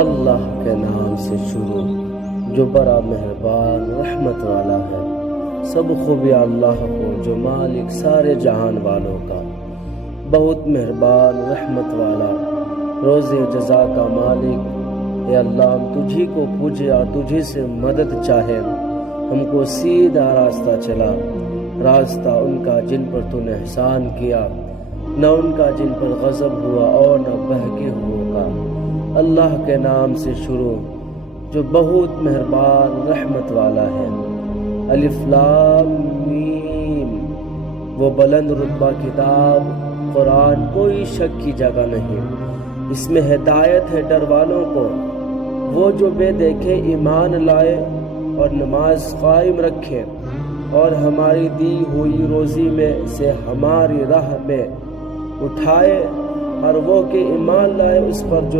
اللہ کے نام سے شروع جو بڑا مہربان رحمت والا ہے۔ سب خوبیاں اللہ کو جو مالک سارے جہان والوں کا، بہت مہربان رحمت والا، روز جزا کا مالک۔ اے اللہ، ہم تجھی کو پوجے اور تجھی سے مدد چاہے۔ ہم کو سیدھا راستہ چلا، راستہ ان کا جن پر تو نے احسان کیا، نہ ان کا جن پر غضب ہوا اور نہ بہکے ہوئے کا۔ اللہ کے نام سے شروع جو بہت مہربان رحمت والا ہے۔ الف لام میم، وہ بلند رتبہ کتاب قرآن کوئی شک کی جگہ نہیں، اس میں ہدایت ہے ڈر والوں کو، وہ جو بے دیکھے ایمان لائے اور نماز قائم رکھے اور ہماری دی ہوئی روزی میں سے ہماری راہ میں اٹھائے، اور وہ کہ ایمان لائے اس پر جو